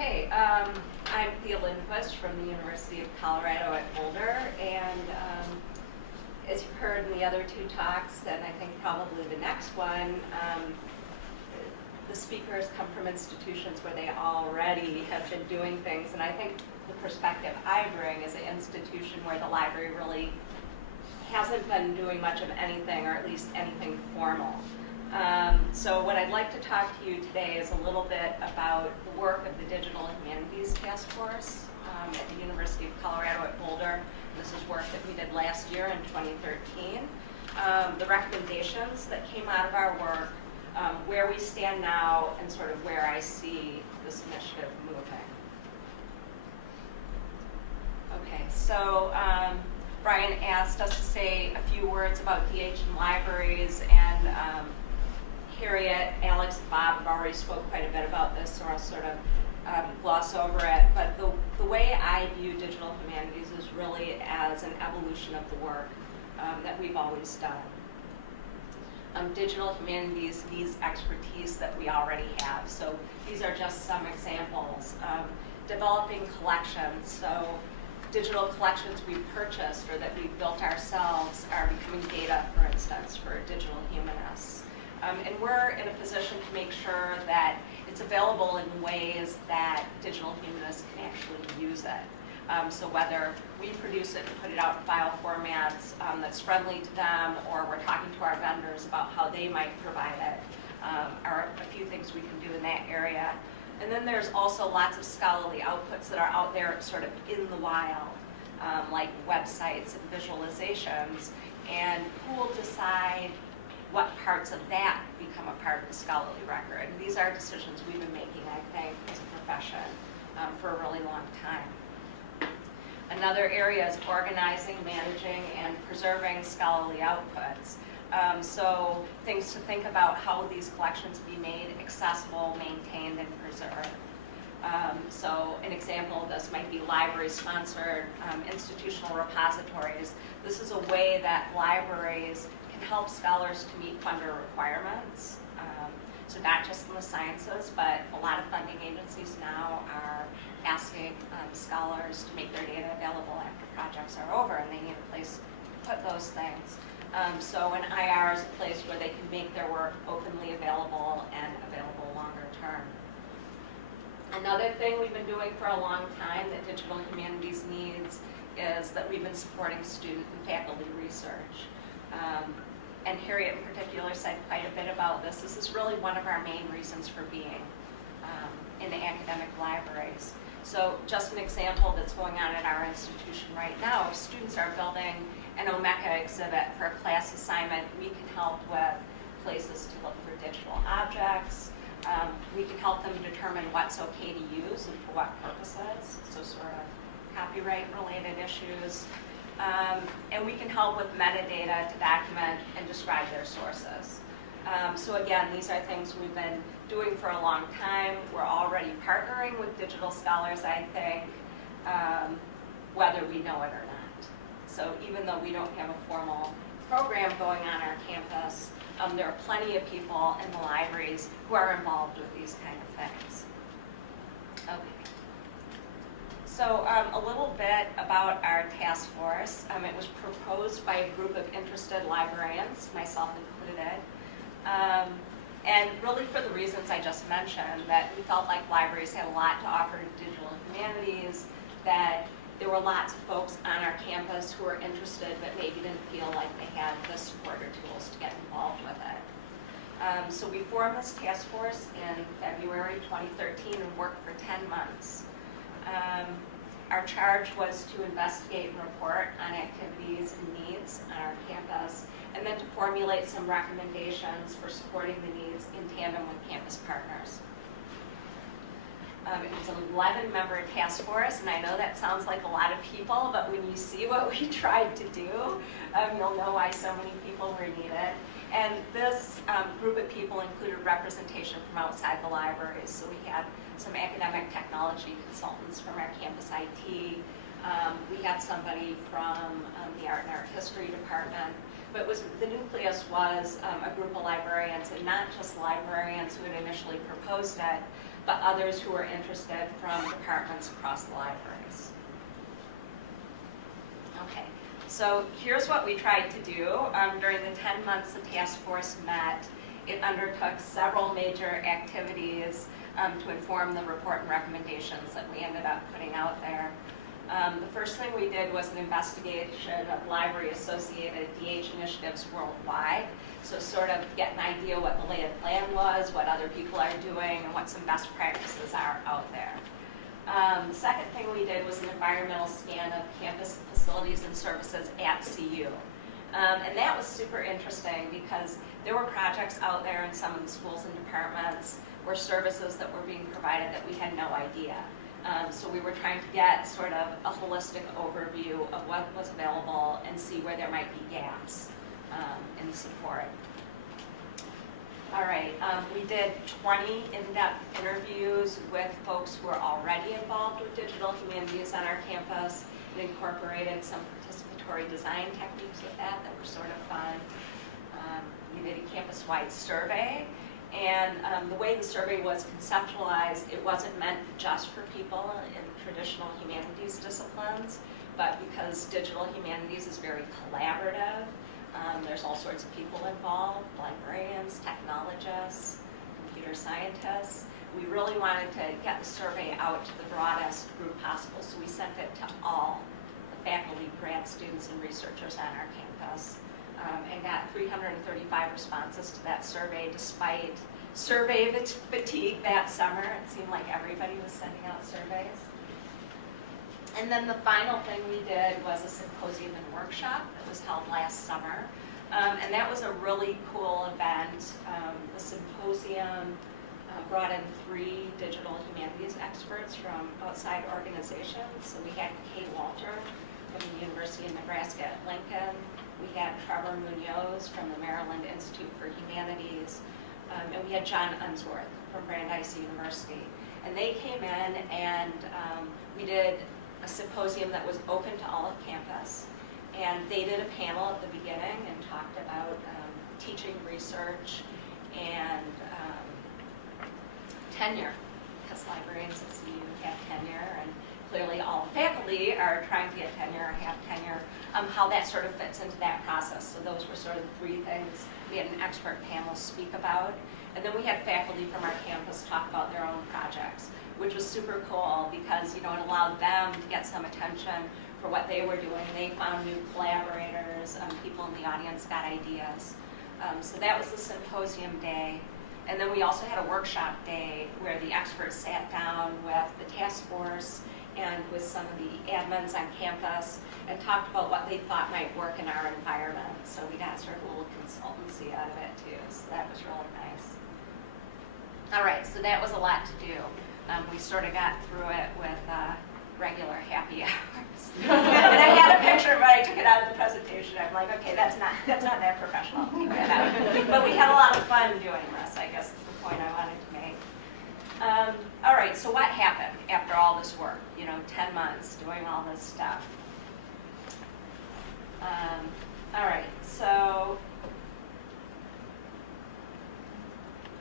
Okay, I'm Thea Lindquist from the University of Colorado at Boulder, and as you've heard in the other two talks, and I think probably the next one, the speakers come from institutions where they already have been doing things, and I think the perspective I bring is an institution where the library really hasn't been doing much of anything, or at least anything formal. So what I'd like to talk to you today is a little bit about the work of the Digital Humanities Task Force at the University of Colorado at Boulder. This is work that we did last year in 2013. The recommendations that came out of our work, where we stand now, and sort of where I see this initiative moving. Okay, so Brian asked us to say a few words about DH and libraries, and Harriet, Alex, and Bob have already spoke quite a bit about this, so I'll sort of gloss over it. But the way I view digital humanities is really as an evolution of the work that we've always done. Digital humanities needs expertise that we already have. So these are just some examples. Developing collections. So digital collections we purchased or that we built ourselves are becoming data, for instance, for digital humanists. And we're in a position to make sure that it's available in ways that digital humanists can actually use it. So whether we produce it and put it out in file formats that's friendly to them, or we're talking to our vendors about how they might provide it, are a few things we can do in that area. And then there's also lots of scholarly outputs that are out there sort of in the wild, like websites and visualizations. And who will decide what parts of that become a part of the scholarly record? And these are decisions we've been making, I think, as a profession for a really long time. Another area is organizing, managing, and preserving scholarly outputs. So things to think about: how will these collections be made accessible, maintained, and preserved? So an example of this might be library-sponsored institutional repositories. This is a way that libraries can help scholars to meet funder requirements. So not just in the sciences, but a lot of funding agencies now are asking scholars to make their data available after projects are over, and they need a place to put those things. So an IR is a place where they can make their work openly available and available longer term. Another thing we've been doing for a long time that digital humanities needs is that we've been supporting student and faculty research. And Harriet in particular said quite a bit about this. This is really one of our main reasons for being in the academic libraries. So just an example that's going on at our institution right now, if students are building an Omeka exhibit for a class assignment, we can help with places to look for digital objects. We can help them determine what's okay to use and for what purposes, so sort of copyright-related issues. And we can help with metadata to document and describe their sources. So again, these are things we've been doing for a long time. We're already partnering with digital scholars, I think, whether we know it or not. So even though we don't have a formal program going on our campus, there are plenty of people in the libraries who are involved with these kind of things. Okay. So a little bit about our task force. It was proposed by a group of interested librarians, myself included. And really for the reasons I just mentioned, that we felt like libraries had a lot to offer to digital humanities, that there were lots of folks on our campus who were interested but maybe didn't feel like they had the support or tools to get involved with it. So we formed this task force in February 2013 and worked for 10 months. Our charge was to investigate and report on activities and needs on our campus, and then to formulate some recommendations for supporting the needs in tandem with campus partners. It was an 11-member task force, and I know that sounds like a lot of people, but when you see what we tried to do, you'll know why so many people were needed. And this group of people included representation from outside the libraries. So we had some academic technology consultants from our campus IT. We had somebody from the art and art history department. But the nucleus was a group of librarians, and not just librarians who had initially proposed it, but others who were interested from departments across the libraries. Okay, so here's what we tried to do. During the 10 months the task force met, it undertook several major activities to inform the report and recommendations that we ended up putting out there. The first thing we did was an investigation of library-associated DH initiatives worldwide. So sort of get an idea what the lay of the land was, what other people are doing, and what some best practices are out there. The second thing we did was an environmental scan of campus facilities and services at CU. And that was super interesting because there were projects out there in some of the schools and departments where services that were being provided that we had no idea. So we were trying to get sort of a holistic overview of what was available and see where there might be gaps in support. All right, we did 20 in-depth interviews with folks who are already involved with digital humanities on our campus. It incorporated some participatory design techniques with that were sort of fun. We did a campus-wide survey. And the way the survey was conceptualized, it wasn't meant just for people in traditional humanities disciplines, but because digital humanities is very collaborative, there's all sorts of people involved, librarians, technologists, computer scientists. We really wanted to get the survey out to the broadest group possible, so we sent it to all the faculty, grad students, and researchers on our campus. And got 335 responses to that survey despite survey fatigue that summer. It seemed like everybody was sending out surveys. And then the final thing we did was a symposium and workshop that was held last summer. And that was a really cool event. The symposium brought in 3 digital humanities experts from outside organizations. So we had Kate Walter from the University of Nebraska at Lincoln. We had Trevor Munoz from the Maryland Institute for Humanities, and we had John Unsworth from Brandeis University. And they came in and we did a symposium that was open to all of campus. And they did a panel at the beginning and talked about teaching research and tenure, because librarians at CU have tenure, and clearly all the faculty are trying to get tenure or have tenure, how that sort of fits into that process. So those were sort of the 3 things we had an expert panel speak about. And then we had faculty from our campus talk about their own projects, which was super cool because, you know, it allowed them to get some attention for what they were doing. They found new collaborators, people in the audience got ideas. So that was the symposium day. And then we also had a workshop day where the experts sat down with the task force and with some of the admins on campus and talked about what they thought might work in our environment. So we got sort of a little consultancy out of it too, so that was really nice. All right, so that was a lot to do. We sort of got through it with regular happy hours. And I had a picture, but I took it out of the presentation. I'm like, okay, that's not that professional. I'll keep that out. But we had a lot of fun doing this, I guess is the point I wanted to make. All right, so what happened after all this work? You know, 10 months doing all this stuff. All right, so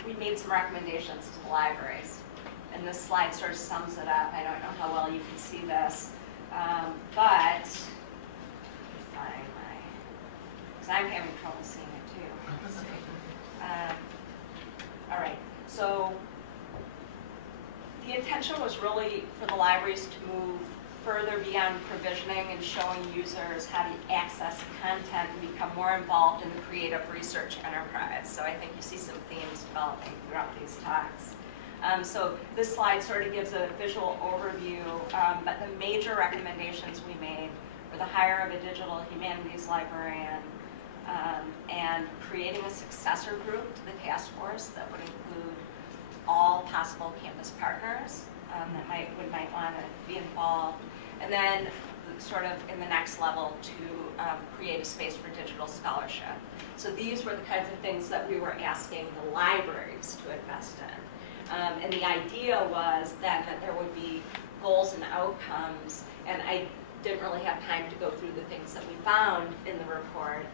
we made some recommendations to the libraries. And this slide sort of sums it up. I don't know how well you can see this, but because I'm having trouble seeing it too. All right, so the intention was really for the libraries to move further beyond provisioning and showing users how to access content and become more involved in the creative research enterprise. So I think you see some themes developing throughout these talks. So this slide sort of gives a visual overview, but the major recommendations we made were the hire of a digital humanities librarian and creating a successor group to the task force that would include all possible campus partners that might want to be involved, and then sort of in the next level to create a space for digital scholarship. So these were the kinds of things that we were asking the libraries to invest in. And the idea was then that there would be goals and outcomes, and I didn't really have time to go through the things that we found in the report,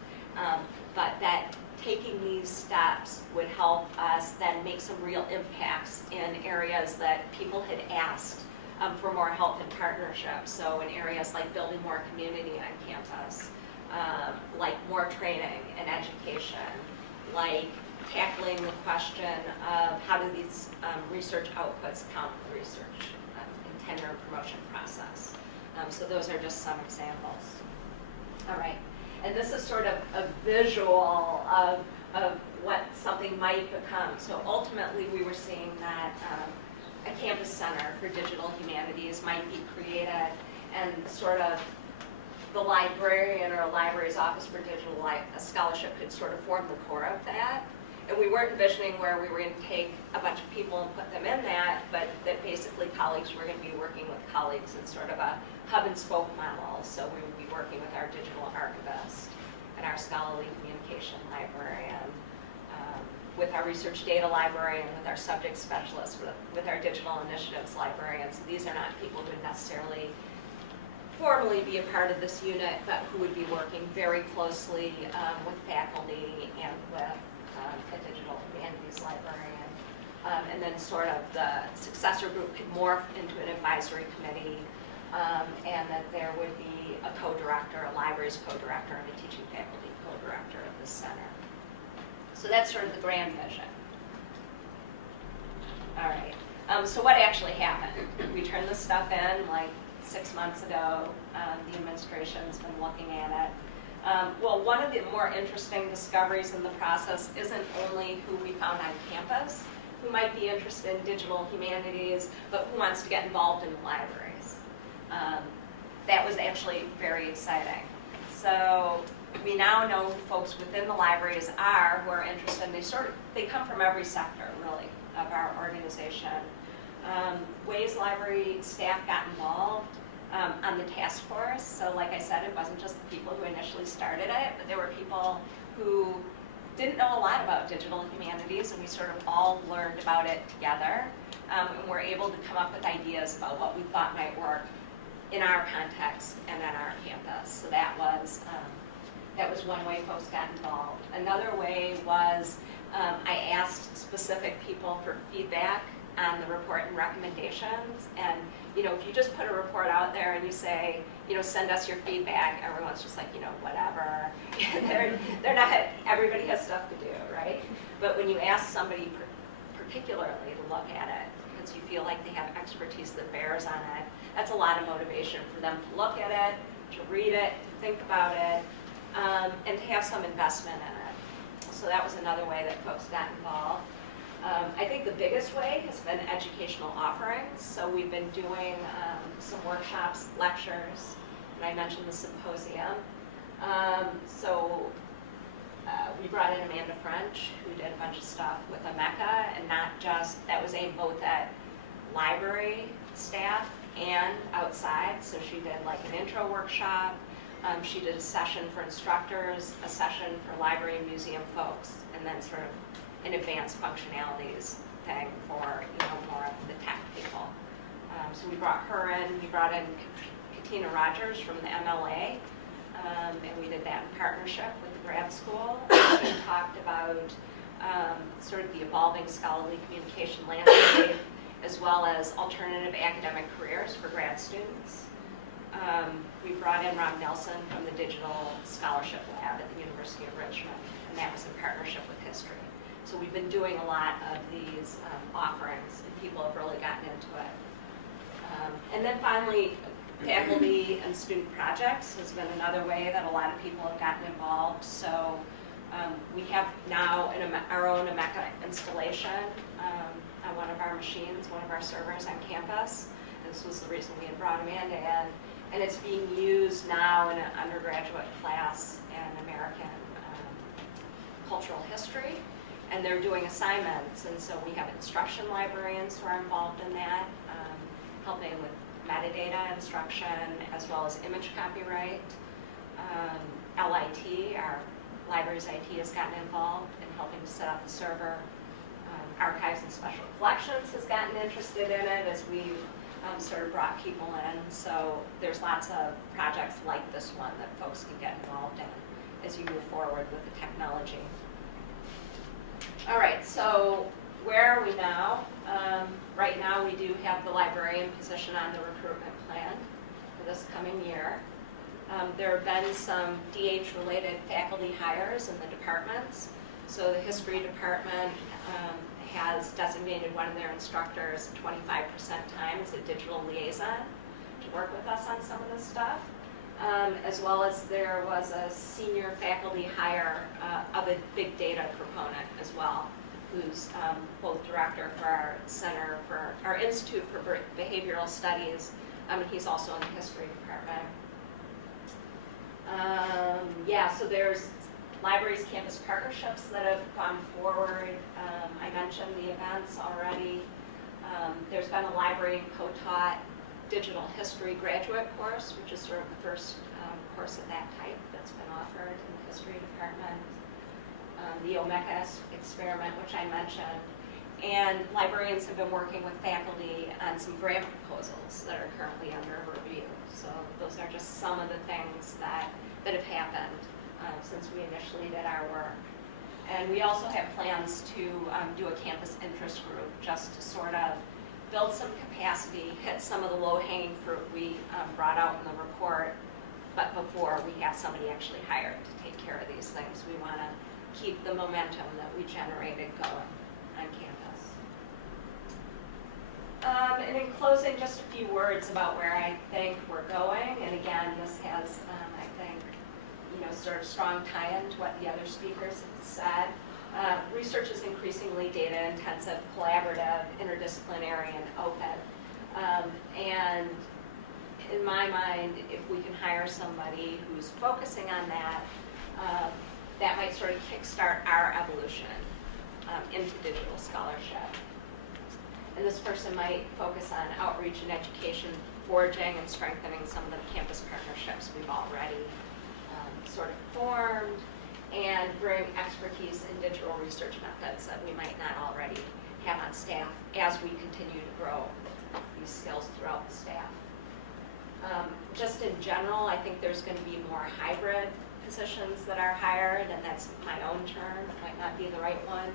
but that taking these steps would help us then make some real impacts in areas that people had asked for more help and partnership. So in areas like building more community on campus, like more training and education, like tackling the question of how do these research outputs count for research in tenure and promotion process. So those are just some examples. All right, and this is sort of a visual of what something might become. So ultimately we were seeing that a campus center for digital humanities might be created, and sort of the librarian or a library's office for digital scholarship could sort of form the core of that. And we weren't envisioning where we were going to take a bunch of people and put them in that, but that basically colleagues were going to be working with colleagues in sort of a hub and spoke model. So we would be working with our digital archivist and our scholarly communication librarian, with our research data librarian, with our subject specialists, with our digital initiatives librarians. These are not people who would necessarily formally be a part of this unit, but who would be working very closely with faculty and with a digital humanities librarian. And then sort of the successor group could morph into an advisory committee, and that there would be a co-director, a libraries co-director, and a teaching faculty co-director of the center. So that's sort of the grand vision. All right, so what actually happened? We turned this stuff in like 6 months ago. The administration's been looking at it. Well, one of the more interesting discoveries in the process isn't only who we found on campus, who might be interested in digital humanities, but who wants to get involved in the libraries. That was actually very exciting. So we now know who folks within the libraries are who are interested, and they come from every sector, really, of our organization. Ways library staff got involved on the task force. So like I said, it wasn't just the people who initially started it, but there were people who didn't know a lot about digital humanities, and we sort of all learned about it together, and were able to come up with ideas about what we thought might work in our context and on our campus. So that was one way folks got involved. Another way was I asked specific people for feedback on the report and recommendations. And if you just put a report out there and you say, send us your feedback, everyone's just like, whatever. they're not. Everybody has stuff to do, right? But when you ask somebody particularly to look at it, because you feel like they have expertise that bears on it, that's a lot of motivation for them to look at it, to read it, to think about it, and to have some investment in it. So that was another way that folks got involved. I think the biggest way has been educational offerings. So we've been doing some workshops, lectures, and I mentioned the symposium. We brought in Amanda French, who did a bunch of stuff with Ameka, and not just, that was aimed both at library staff and outside. So she did like an intro workshop. She did a session for instructors, a session for library and museum folks, and then sort of an advanced functionalities thing for more of the tech people. So we brought her in. We brought in Katina Rogers from the MLA, and we did that in partnership with the grad school. She talked about sort of the evolving scholarly communication landscape, as well as alternative academic careers for grad students. We brought in Rob Nelson from the Digital Scholarship Lab at the University of Richmond, and that was in partnership with History. So we've been doing a lot of these offerings, and people have really gotten into it. And then finally, faculty and student projects has been another way that a lot of people have gotten involved. So we have now our own Ameka installation on one of our machines, one of our servers on campus. This was the reason we had brought Amanda in. And it's being used now in an undergraduate class in American cultural history. And they're doing assignments. And so we have instruction librarians who are involved in that, helping with metadata instruction, as well as image copyright. LIT, our library's IT, has gotten involved in helping to set up the server. Archives and Special Collections has gotten interested in it as we've sort of brought people in. So there's lots of projects like this one that folks can get involved in as you move forward with the technology. All right, so where are we now? Right now, we do have the librarian position on the recruitment plan for this coming year. There have been some DH-related faculty hires in the departments. So the history department has designated one of their instructors 25% time as a digital liaison to work with us on some of this stuff. As well as there was a senior faculty hire of a big data proponent as well, who's both director for our center for our Institute for Behavioral Studies, and he's also in the history department. So there's libraries campus partnerships that have gone forward. I mentioned the events already. There's been a library and co-taught digital history graduate course, which is sort of the first course of that type that's been offered in the history department. The Omeka experiment, which I mentioned. And librarians have been working with faculty on some grant proposals that are currently under review. So those are just some of the things that have happened since we initially did our work. And we also have plans to do a campus interest group just to sort of build some capacity, hit some of the low-hanging fruit we brought out in the report, but before we have somebody actually hired to take care of these things. We want to keep the momentum that we generated going on campus. And in closing, just a few words about where I think we're going. And again, this has, I think, sort of strong tie-in to what the other speakers have said. Research is increasingly data-intensive, collaborative, interdisciplinary, and open. And in my mind, if we can hire somebody who's focusing on that, that might sort of kickstart our evolution into digital scholarship. And this person might focus on outreach and education, forging and strengthening some of the campus partnerships we've already sort of formed, and bring expertise in digital research methods that we might not already have on staff as we continue to grow these skills throughout the staff. Just in general, I think there's going to be more hybrid positions that are hired, and that's my own term. It might not be the right one.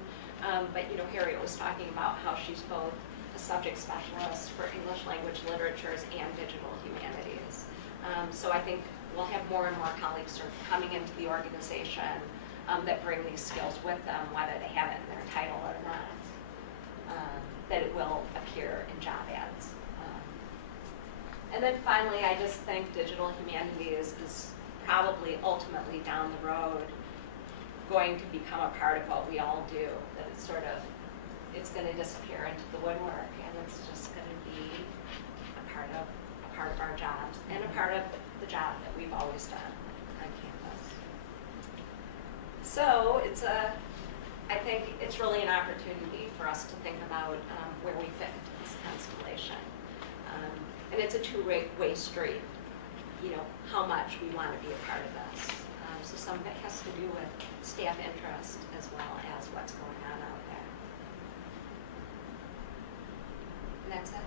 But Harriet was talking about how she's both a subject specialist for English language literatures and digital humanities. So I think we'll have more and more colleagues sort of coming into the organization that bring these skills with them, whether they have it in their title or not, that it will appear in job ads. And then finally, I just think digital humanities is probably ultimately down the road going to become a part of what we all do, that it's going to disappear into the woodwork, and it's just going to be a part of our jobs and a part of the job that we've always done on campus. So I think it's really an opportunity for us to think about where we fit into this constellation. And it's a two-way street, how much we want to be a part of this. So some of it has to do with staff interest as well as what's going on out there. And that's it.